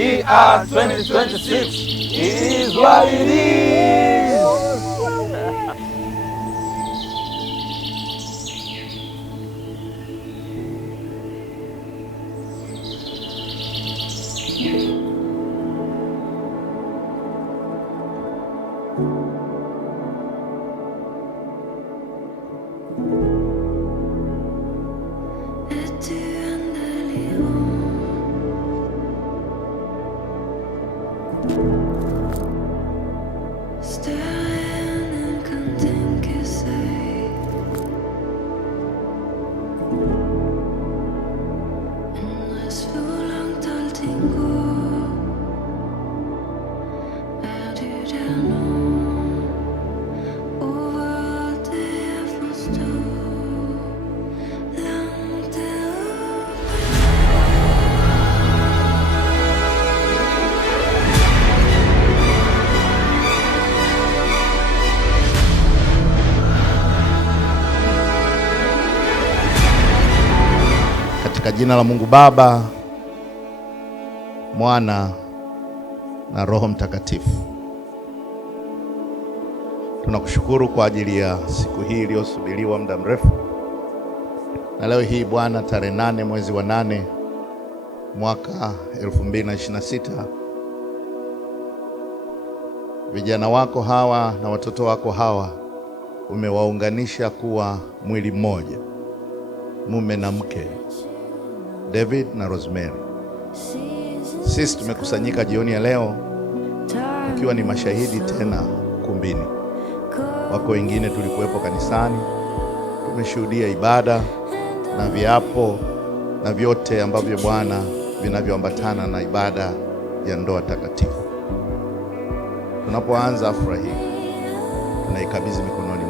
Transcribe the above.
ER 2026 is what it is. Katika jina la Mungu Baba, Mwana na Roho Mtakatifu, tunakushukuru kwa ajili ya siku hii iliyosubiriwa muda mrefu. Na leo hii Bwana, tarehe 8 mwezi wa 8 mwaka 2026, vijana wako hawa na watoto wako hawa umewaunganisha kuwa mwili mmoja, mume na mke, David na Rosemary. Sisi tumekusanyika jioni ya leo tukiwa ni mashahidi tena kumbini. Wako wengine tulikuwepo kanisani, tumeshuhudia ibada na viapo na vyote ambavyo Bwana vinavyoambatana na ibada ya ndoa takatifu. Tunapoanza afra hii, tunaikabidhi mikononi